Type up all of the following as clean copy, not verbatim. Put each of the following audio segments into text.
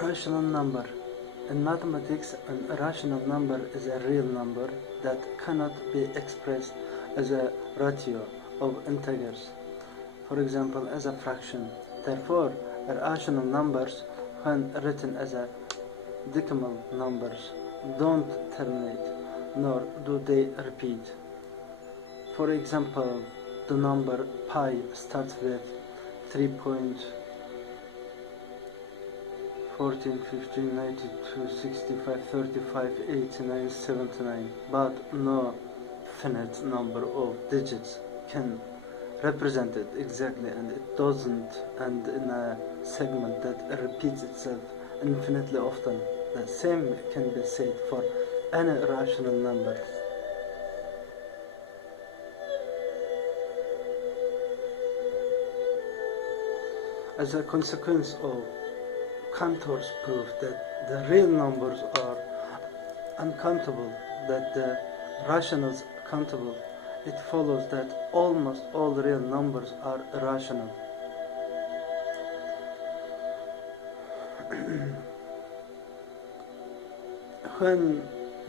Rational number. In mathematics, an irrational number is a real number that cannot be expressed as a ratio of integers, for example as a fraction. Therefore, irrational numbers, when written as a decimal numbers, don't terminate, nor do they repeat. For example, the number pi starts with 3.14, 15, 92, 65, 35, 89, 79, but no finite number of digits can represent it exactly, and it doesn't end in a segment that repeats itself infinitely often. The same can be said for any irrational number. As a consequence of Cantor's proof that the real numbers are uncountable, that the rationals are countable, it follows that almost all real numbers are irrational. When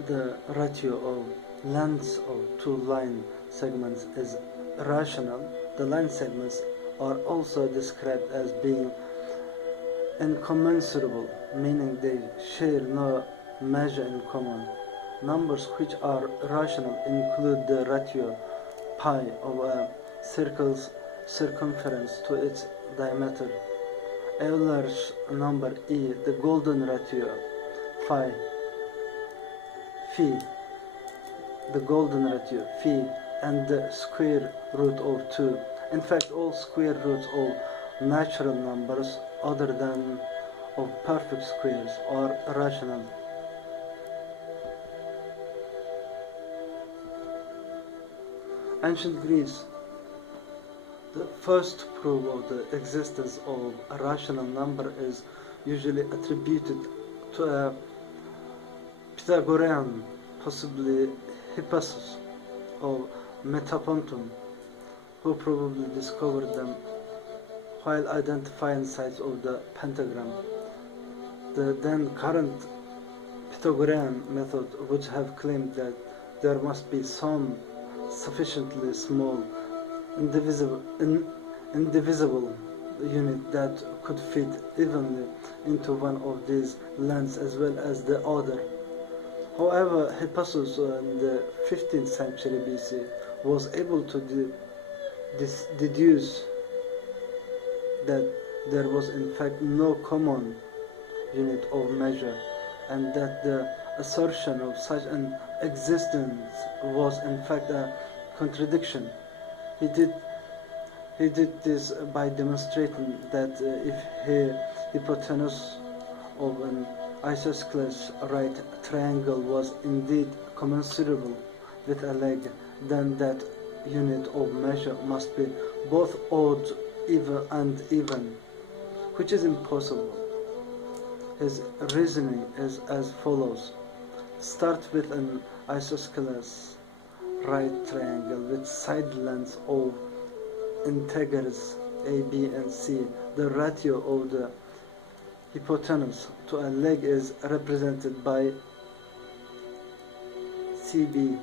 the ratio of lengths of two line segments is irrational, the line segments are also described as being incommensurable, meaning they share no measure in common. Numbers which are irrational include the ratio pi of a circle's circumference to its diameter, Euler's number E, the golden ratio phi, the golden ratio phi, and the square root of 2. In fact, all square roots of natural numbers other than of perfect squares are irrational. Ancient Greece, the first proof of the existence of a rational number is usually attributed to a Pythagorean, possibly Hippasus of Metapontum, who probably discovered them while identifying sides of the pentagram. The then current Pythagorean method would have claimed that there must be some sufficiently small, indivisible unit that could fit evenly into one of these lengths as well as the other. However, Hippasus in the 15th century BC was able to deduce that there was in fact no common unit of measure, and that the assertion of such an existence was in fact a contradiction. He did this by demonstrating that if hypotenuse of an isosceles right triangle was indeed commensurable with a leg, then that unit of measure must be both odd and even, which is impossible. His reasoning is as follows. Start with an isosceles right triangle with side lengths of integers a, b, and c. The ratio of the hypotenuse to a leg is represented by cb.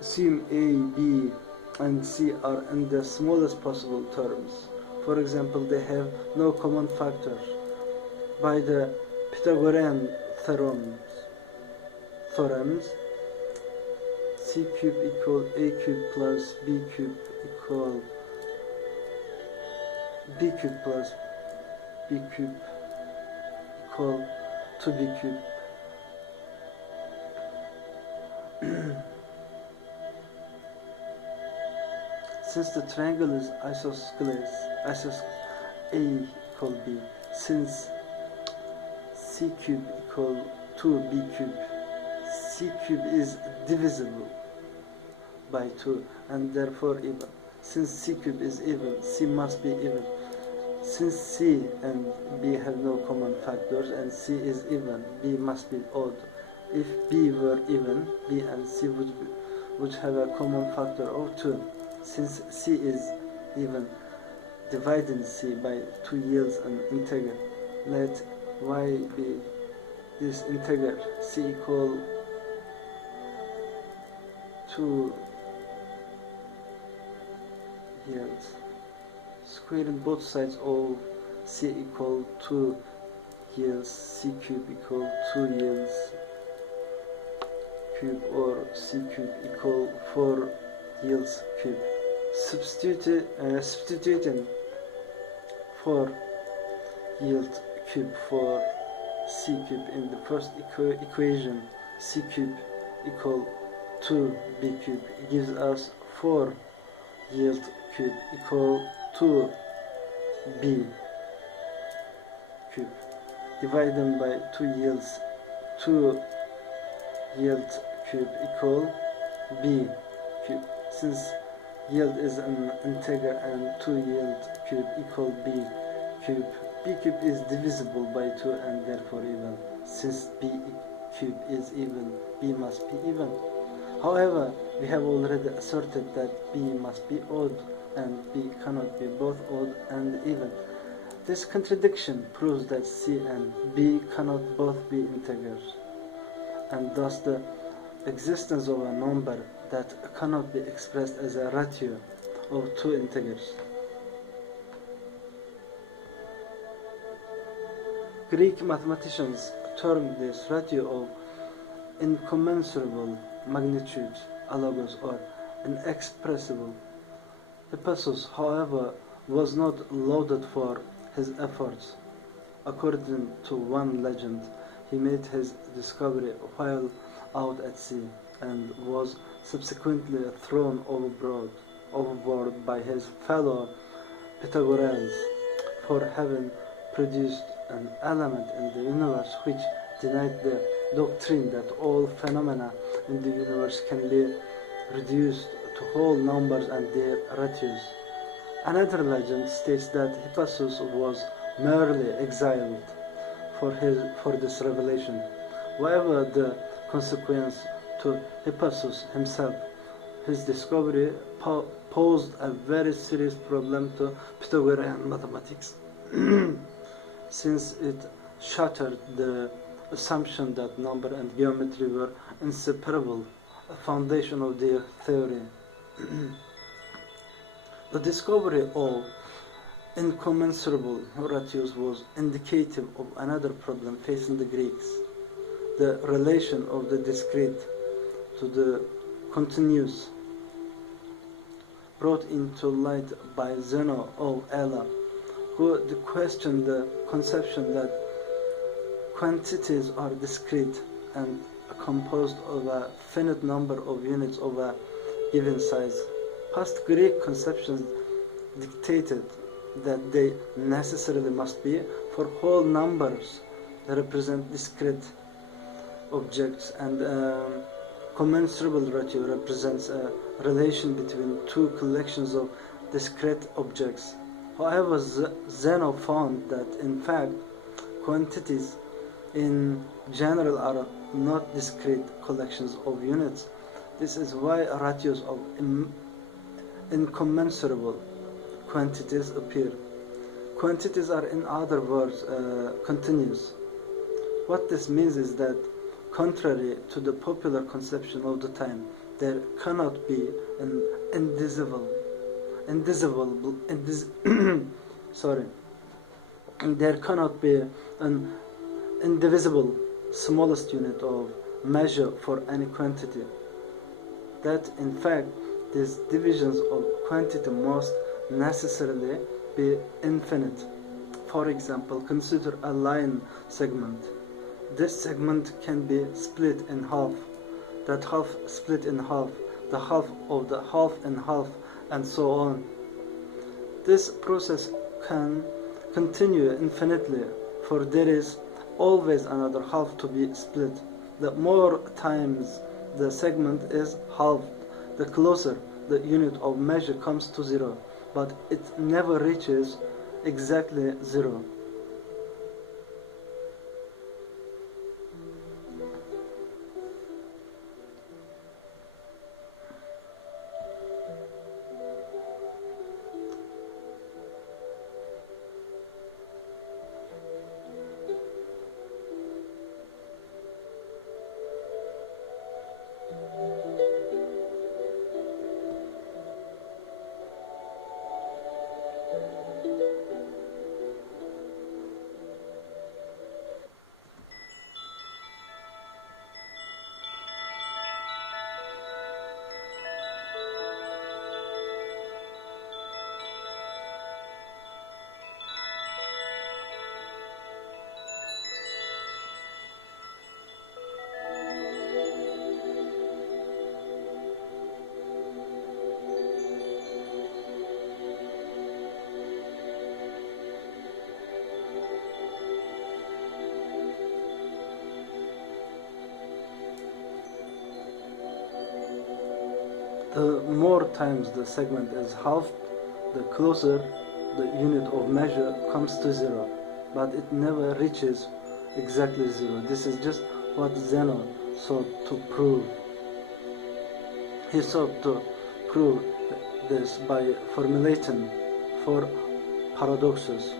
Assume a, b, and c are in the smallest possible terms. For example, they have no common factors. By the Pythagorean theorems, c cube equal a cube plus b cube equal b cube plus b cube equal 2b cube. Since the triangle is isosceles, a equal b, since c cube equal 2b cube, c cube is divisible by 2 and therefore even. Since c cube is even, c must be even. Since c and b have no common factors and c is even, b must be odd. If b were even, b and c would have a common factor of 2. Since c is even, dividing c by 2 yields an integer. Let y be this integer, c equal 2 yields. Squaring both sides of c equal 2 yields, c cube equal 2 yields cube, or c cube equal 4 yields cube. Substituting 4 yield cube for c cube in the first equation, c cube equal 2b cube gives us 4 yield cube equal 2b cube. Dividing by 2 yields, 2 yield cube equal b cube. Since yield is an integer and 2 yield cube equal b cube is divisible by 2 and therefore even. Since b cube is even, b must be even. However, we have already asserted that b must be odd and b cannot be both odd and even. This contradiction proves that c and b cannot both be integers, and thus the existence of a number that cannot be expressed as a ratio of two integers. Greek mathematicians termed this ratio of incommensurable magnitude, alogos, or inexpressible. Hippasus, however, was not lauded for his efforts. According to one legend, he made his discovery while out at sea and was subsequently thrown overboard by his fellow Pythagoreans for having produced an element in the universe which denied the doctrine that all phenomena in the universe can be reduced to whole numbers and their ratios. Another legend states that Hippasus was merely exiled for this revelation. However, the consequence to Hippasus himself, his discovery posed a very serious problem to Pythagorean mathematics, since it shattered the assumption that number and geometry were inseparable, a foundation of their theory. The discovery of incommensurable ratios was indicative of another problem facing the Greeks: the relation of the discrete to the continuous, brought into light by Zeno of Ela, who questioned the conception that quantities are discrete and composed of a finite number of units of a given size. Past Greek conceptions dictated that they necessarily must be for whole numbers that represent discrete objects, and commensurable ratio represents a relation between two collections of discrete objects. However, Zeno found that in fact quantities in general are not discrete collections of units. This is why ratios of incommensurable quantities appear. Quantities are, in other words, continuous. What this means is that, contrary to the popular conception of the time, there cannot be an there cannot be an indivisible smallest unit of measure for any quantity. That in fact these divisions of quantity must necessarily be infinite. For example, consider a line segment. This segment can be split in half, that half split in half, the half of the half in half, and so on. This process can continue infinitely, for there is always another half to be split. The more times the segment is halved, the closer the unit of measure comes to zero, but it never reaches exactly zero. The more times the segment is halved, the closer the unit of measure comes to zero, but it never reaches exactly zero. This is just what Zeno sought to prove. He sought to prove this by formulating 4 paradoxes,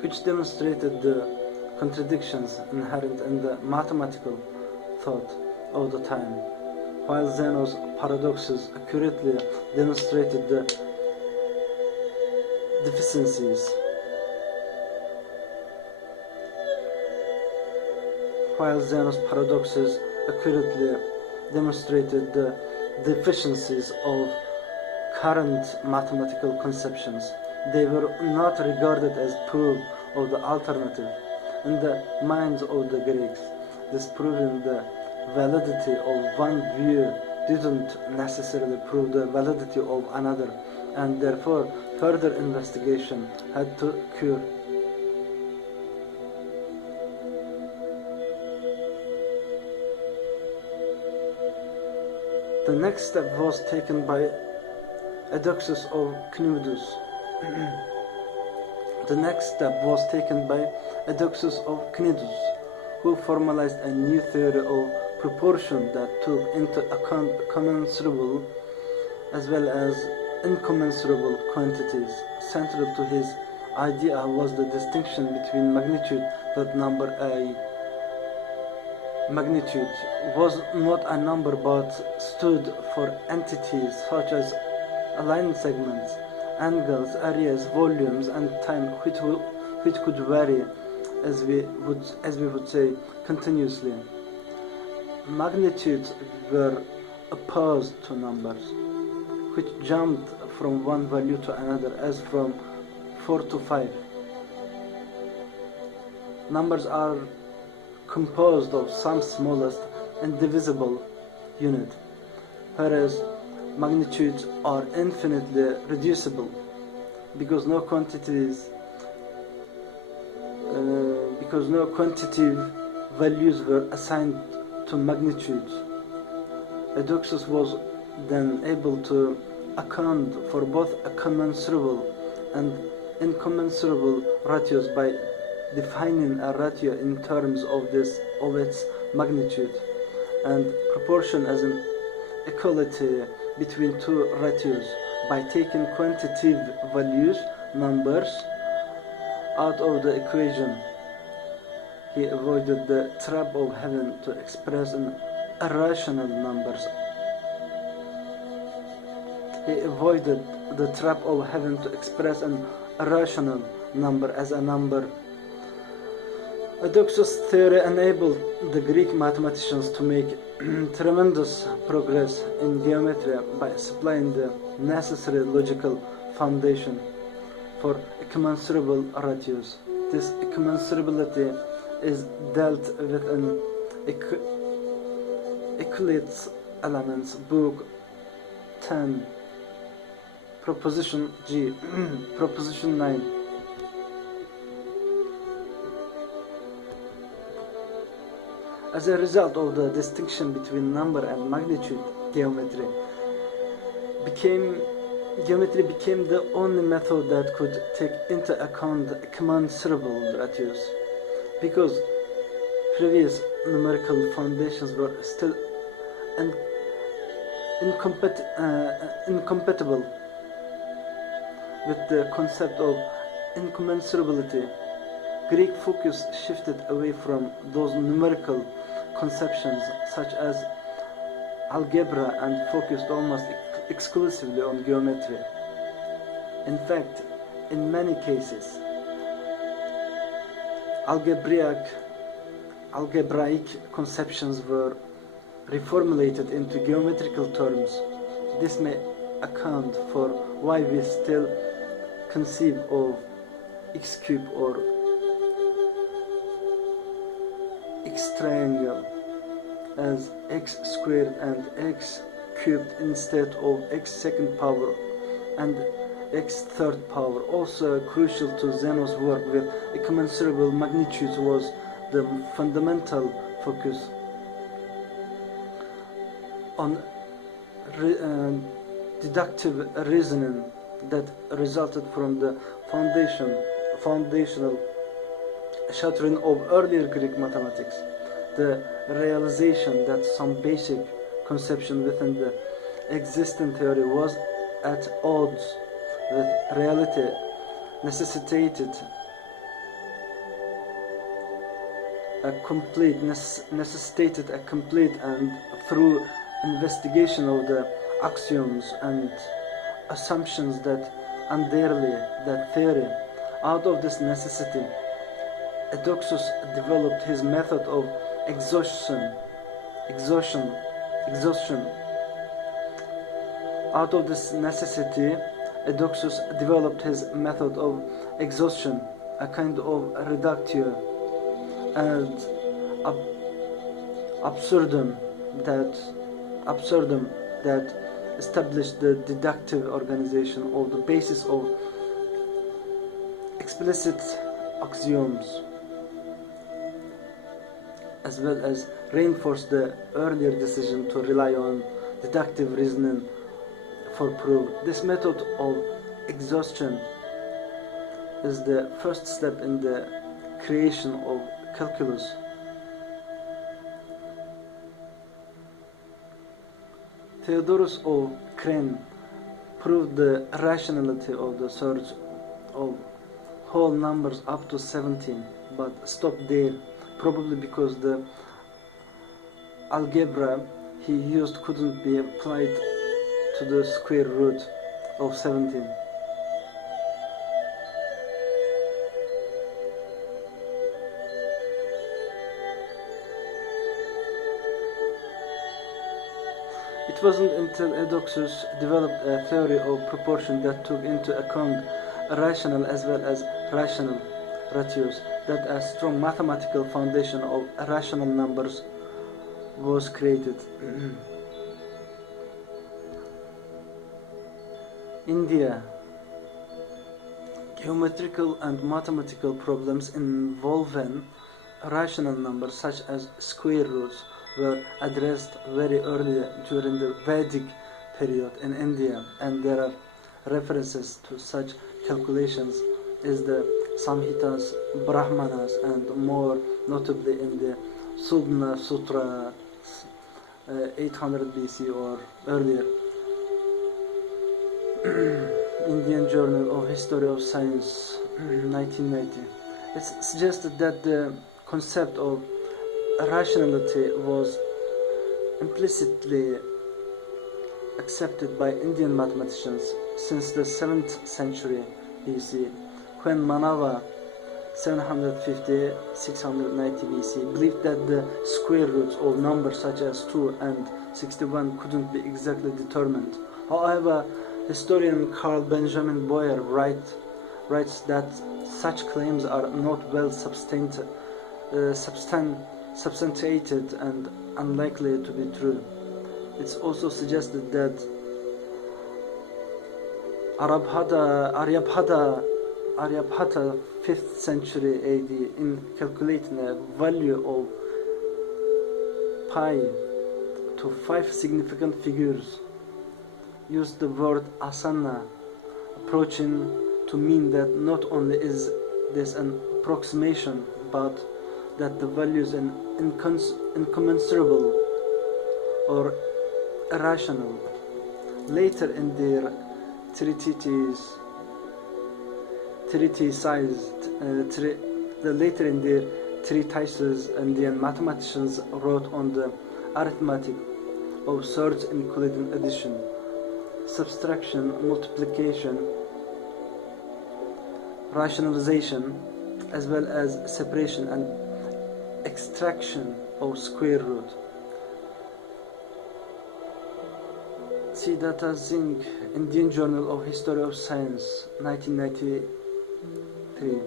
which demonstrated the contradictions inherent in the mathematical thought of the time, while Zeno's paradoxes accurately demonstrated the deficiencies. While Zeno's paradoxes accurately demonstrated the deficiencies of current mathematical conceptions, they were not regarded as proof of the alternative in the minds of the Greeks. Disproving the validity of one view didn't necessarily prove the validity of another, and therefore further investigation had to occur. The next step was taken by Eudoxus of Cnidus. The next step was taken by Eudoxus of Cnidus, who formalized a new theory of proportion that took into account commensurable as well as incommensurable quantities. Central to his idea was the distinction between magnitude, that number A. Magnitude was not a number but stood for entities such as line segments, angles, areas, volumes, and time, which could vary, as we would say, continuously. Magnitudes were opposed to numbers, which jumped from one value to another, as from 4 to 5. Numbers are composed of some smallest indivisible unit, whereas magnitudes are infinitely reducible, because no quantitative values were assigned to magnitudes. Eudoxus was then able to account for both commensurable and incommensurable ratios by defining a ratio in terms of its magnitude, and proportion as an equality between two ratios by taking quantitative values, numbers, out of the equation. He avoided the trap of having to express in irrational numbers. He avoided the trap of having to express an irrational number as a number. Eudoxus' theory enabled the Greek mathematicians to make tremendous progress in geometry by supplying the necessary logical foundation for incommensurable ratios. This incommensurability is dealt with in Euclid's Elements, Book 10, Proposition G, Proposition 9. As a result of the distinction between number and magnitude, geometry became the only method that could take into account the incommensurable ratios, because previous numerical foundations were still incompatible with the concept of incommensurability. Greek focus shifted away from those numerical conceptions such as algebra and focused almost exclusively on geometry. In fact, in many cases, algebraic conceptions were reformulated into geometrical terms. This may account for why we still conceive of x cube or x triangle as x squared and x cubed instead of x second power and x third power. Also crucial to Zeno's work with incommensurable magnitudes was the fundamental focus on deductive reasoning that resulted from the foundational shattering of earlier Greek mathematics, the realization that some basic conception within the existing theory was at odds with reality necessitated a complete and through investigation of the axioms and assumptions that underlay that theory. Out of this necessity, Eudoxus developed his method of exhaustion. Out of this necessity, Eudoxus developed his method of exhaustion, a kind of reductio and absurdum that established the deductive organization of the basis of explicit axioms, as well as reinforced the earlier decision to rely on deductive reasoning for proof. This method of exhaustion is the first step in the creation of calculus. Theodorus of Crane proved the rationality of the search of whole numbers up to 17, but stopped there, probably because the algebra he used couldn't be applied to the square root of 17. It wasn't until Eudoxus developed a theory of proportion that took into account irrational as well as rational ratios that a strong mathematical foundation of irrational numbers was created. India. Geometrical and mathematical problems involving rational numbers such as square roots were addressed very early during the Vedic period in India, and there are references to such calculations in the Samhitas, Brahmanas, and more notably in the Sudna Sutra 800 BC or earlier. Indian Journal of History of Science 1990. It's suggested that the concept of rationality was implicitly accepted by Indian mathematicians since the 7th century BC, when Manava 750-690 BC believed that the square roots of numbers such as 2 and 61 couldn't be exactly determined. However, historian Carl Benjamin Boyer writes that such claims are not well substantiated and unlikely to be true. It's also suggested that Aryabhata 5th century AD, in calculating a value of pi to 5 significant figures, used the word asana, approaching to mean that not only is this an approximation, but that the values are incommensurable or irrational. Later in their treatises, Indian mathematicians wrote on the arithmetic of sorts, including addition, subtraction, multiplication, rationalization, as well as separation and extraction of square root. See Data Singh, Indian Journal of History of Science 1993.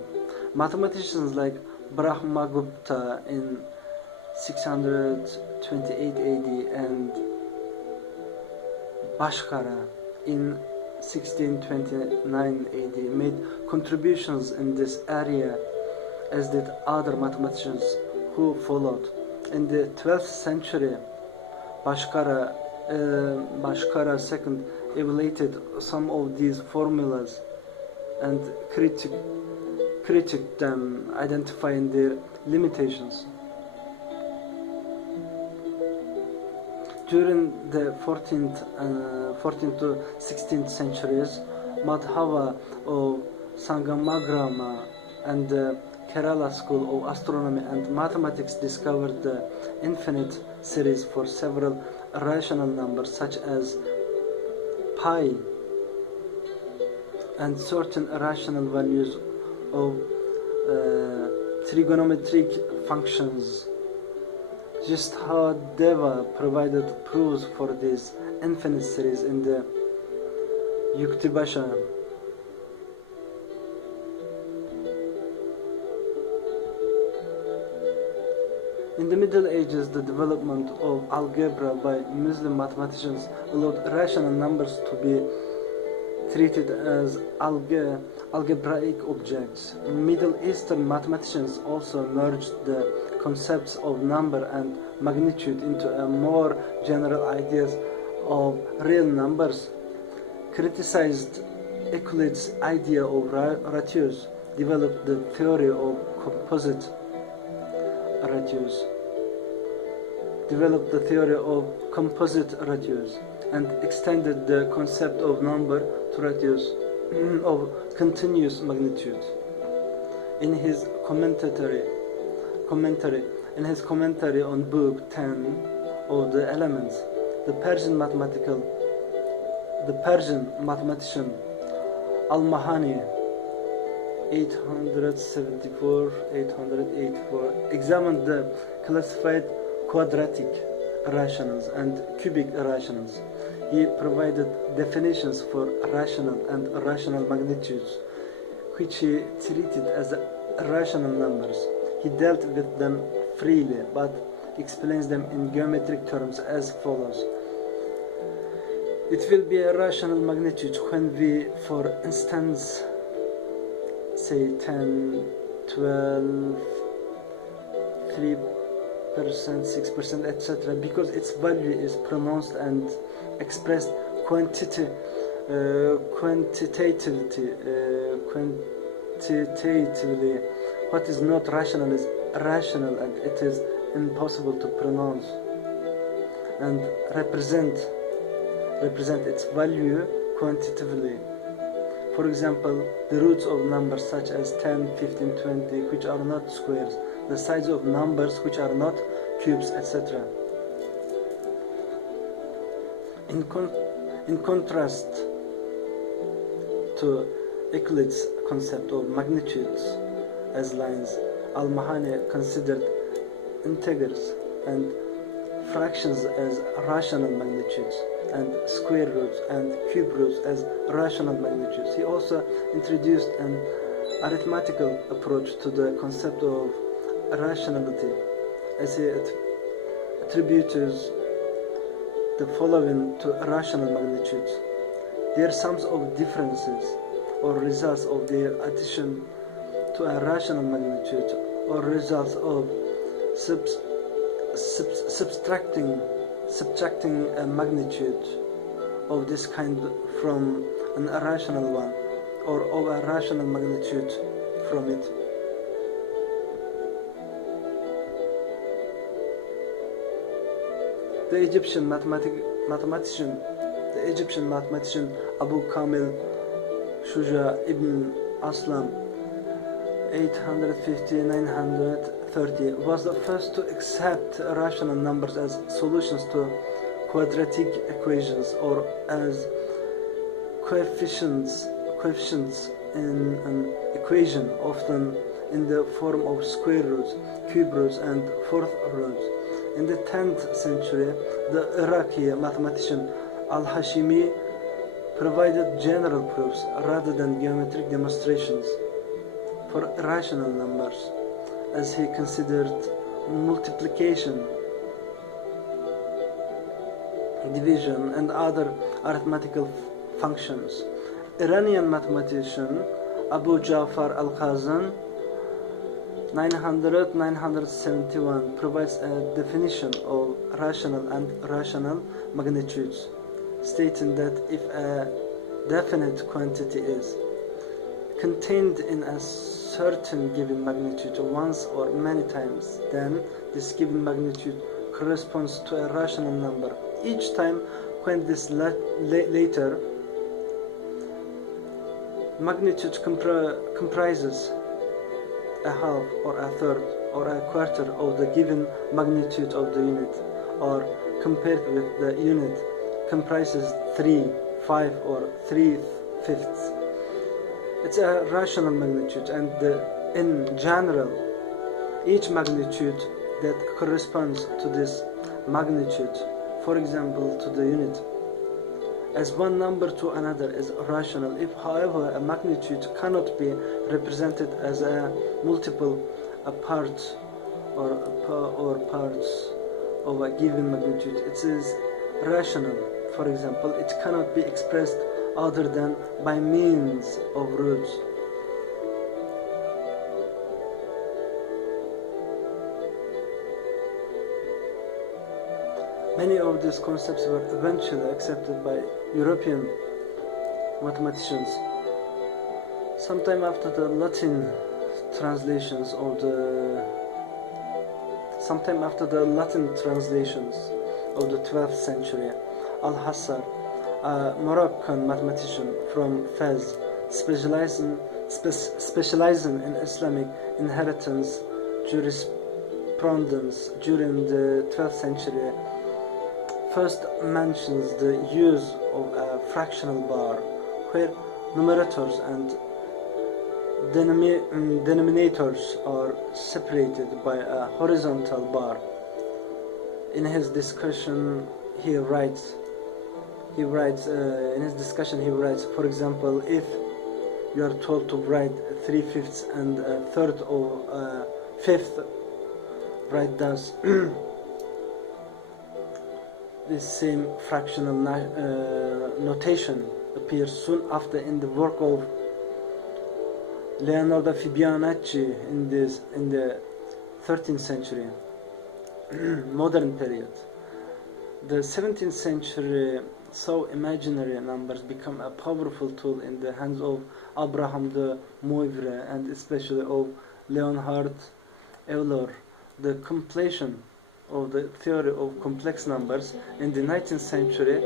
Mathematicians like Brahmagupta in 628 AD and Bhaskara in 1629 AD made contributions in this area, as did other mathematicians who followed. In the 12th century, Bhaskara Bashkara II evaluated some of these formulas and critiqued them, identifying their limitations. During the 14th to 16th centuries, Madhava of Sangamagrama and the Kerala School of Astronomy and Mathematics discovered the infinite series for several irrational numbers such as pi and certain irrational values of trigonometric functions. Just how Deva provided proofs for this infinite series in the Yuktibasha. In the Middle Ages, the development of algebra by Muslim mathematicians allowed irrational numbers to be treated as algebraic objects. Middle Eastern mathematicians also merged the concepts of number and magnitude into a more general ideas of real numbers, criticized Euclid's idea of ratios, developed the theory of composite ratios, and extended the concept of number to ratios of continuous magnitude. In his commentary on Book 10 of the Elements, the Persian mathematician Al-Mahani 874-884 examined the classified quadratic irrationals and cubic irrationals. He provided definitions for rational and irrational magnitudes, which he treated as irrational numbers. He dealt with them freely, but explains them in geometric terms as follows. It will be a rational magnitude when we, for instance, say 10, 12, 3%, 6%, etc., because its value is pronounced and expressed quantitatively. What is not rational is irrational, and it is impossible to pronounce and represent its value quantitatively. For example, the roots of numbers such as 10, 15, 20, which are not squares, the sides of numbers which are not cubes, etc. In contrast to Euclid's concept of magnitudes as lines, Al-Mahani considered integers and fractions as rational magnitudes, and square roots and cube roots as rational magnitudes. He also introduced an arithmetical approach to the concept of rationality, as he attributes the following to rational magnitudes: their sums of differences or results of their addition to a rational magnitude, or results of subtracting a magnitude of this kind from an irrational one, or of a rational magnitude from it. The Egyptian mathematician Abu Kamil Shuja ibn Aslam 850-930 was the first to accept rational numbers as solutions to quadratic equations, or as coefficients in an equation, often in the form of square roots, cube roots, and fourth roots. In the 10th century, the Iraqi mathematician Al-Hashimi provided general proofs rather than geometric demonstrations for irrational numbers, as he considered multiplication, division, and other arithmetical functions. Iranian mathematician Abu Ja'far al-Khazan 971 provides a definition of rational and irrational magnitudes, stating that if a definite quantity is contained in a certain given magnitude once or many times, then this given magnitude corresponds to a rational number each time when this later magnitude comprises a half or a third or a quarter of the given magnitude of the unit, or compared with the unit comprises 3, 5 or 3/5. It's a rational magnitude, and in general each magnitude that corresponds to this magnitude, for example to the unit, as one number to another is rational. If however a magnitude cannot be represented as a multiple parts or parts of a given magnitude, it is rational. For example, it cannot be expressed other than by means of roots. Many of these concepts were eventually accepted by European mathematicians. Sometime after the Latin translations of the 12th century, Al-Hassar, a Moroccan mathematician from Fez, specializing in Islamic inheritance jurisprudence during the 12th century, first mentions the use of a fractional bar, where numerators and denominators are separated by a horizontal bar. In his discussion, he writes, for example, if you are told to write 3/5 and a third of a fifth, write thus. This same fractional notation appears soon after in the work of Leonardo Fibonacci in the 13th century, modern period. The 17th century saw imaginary numbers become a powerful tool in the hands of Abraham de Moivre and especially of Leonhard Euler. The completion of the theory of complex numbers in the 19th century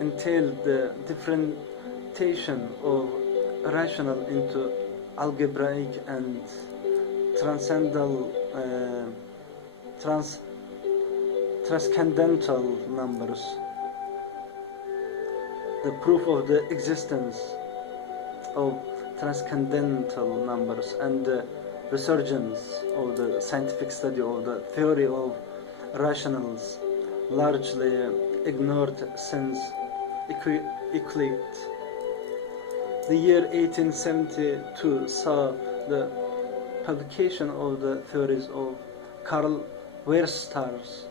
entailed the differentiation of rational into algebraic and transcendental numbers. The proof of the existence of transcendental numbers and the resurgence of the scientific study of the theory of rationals, largely ignored since Euclid. The year 1872 saw the publication of the theories of Karl Weierstrass.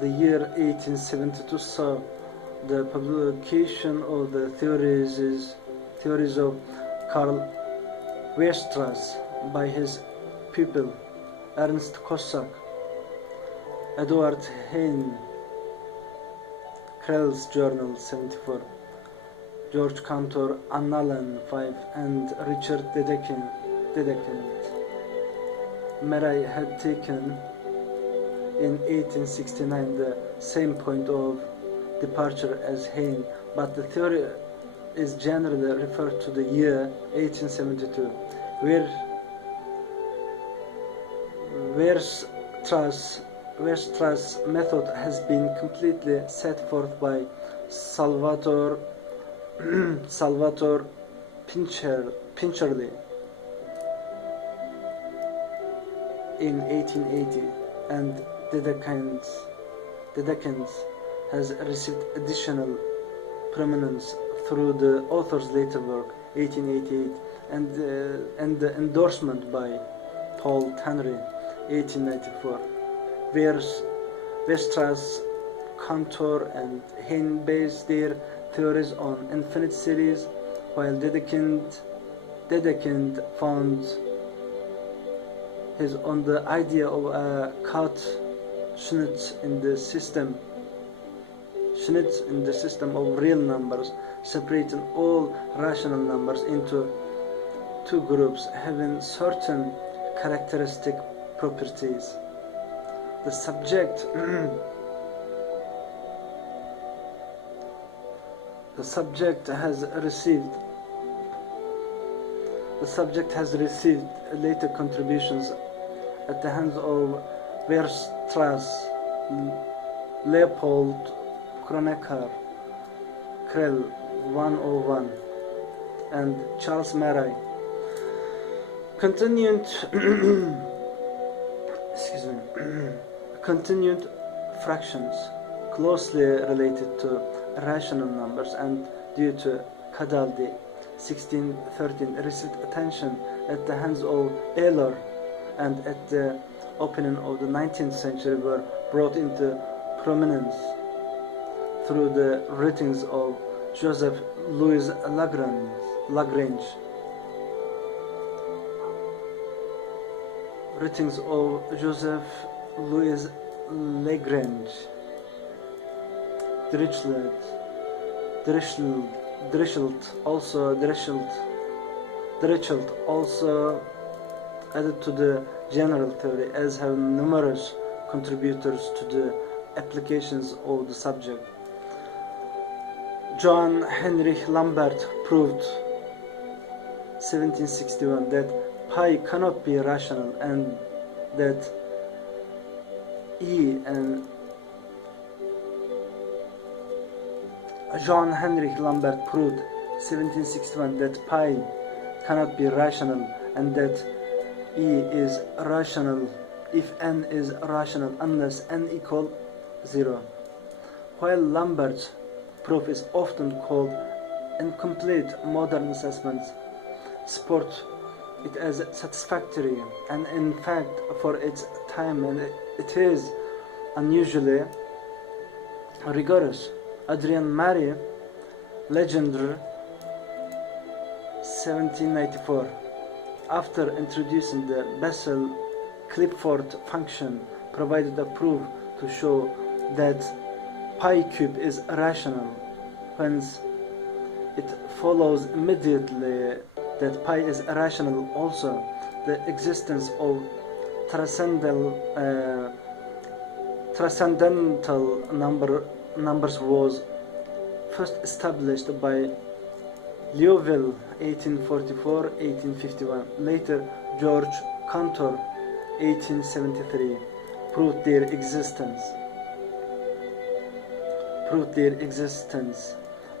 The year 1872 saw the publication of the theories of Karl Weierstrass by his pupil Ernst Kossak, Edward Hein, Krell's Journal 74, George Cantor, Annalen 5, and Richard Dedekind. Murray had taken in 1869 the same point of departure as Hein, but the theory is generally referred to the year 1872, where Weierstrass' method has been completely set forth by Salvatore Pincherle in 1880, and Dedekind has received additional prominence through the author's later work, 1888, and the endorsement by Paul Tannery, 1894. Weierstrass, Cantor, and Hein based their theories on infinite series while Dedekind found his on the idea of a Schnitt in the system of real numbers, separating all rational numbers into two groups having certain characteristic properties. The subject has received later contributions at the hands of Weierstrass, Leopold Kronecker, Krell 101, and Charles Maray. Continued fractions, closely related to rational numbers and due to Cadaldi 1613, received attention at the hands of Euler, and at the opening of the 19th century were brought into prominence through the writings of Joseph Louis Lagrange. Dirichlet also added to the general theory, as have numerous contributors to the applications of the subject. Johann Heinrich Lambert proved 1761 that pi cannot be rational, and that Johann Heinrich Lambert proved 1761 that pi cannot be rational, and that E is rational if n is rational unless n equals 0. While Lambert's proof is often called incomplete, modern assessments support it as satisfactory, and in fact for its time it is unusually rigorous. Adrian Mary, Legendre, 1794, after introducing the Bessel-Clifford function, provided a proof to show that pi cube is rational. Hence, it follows immediately that pi is rational also. The existence of transcendental numbers was first established by Liouville 1844-1851. Later, George Cantor 1873 proved their existence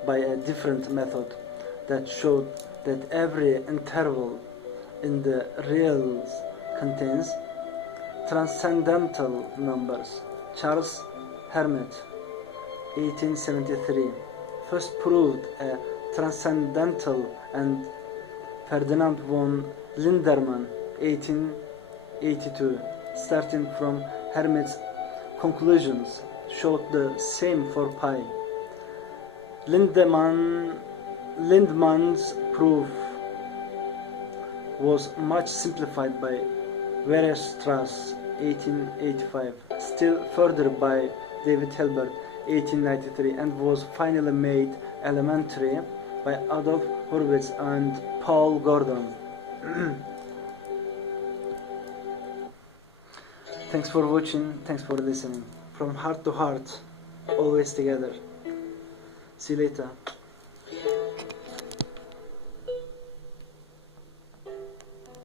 by a different method that showed that every interval in the reals contains transcendental numbers. Charles Hermet 1873 first proved a transcendental, and Ferdinand von Lindermann 1882, starting from Hermet's conclusions, showed the same for pi. Lindemann's proof was much simplified by Weierstrass 1885, still further by David Hilbert 1893, and was finally made elementary by Adolf Hurwitz and Paul Gordon. Thanks for watching, thanks for listening. From heart to heart, always together. See you later.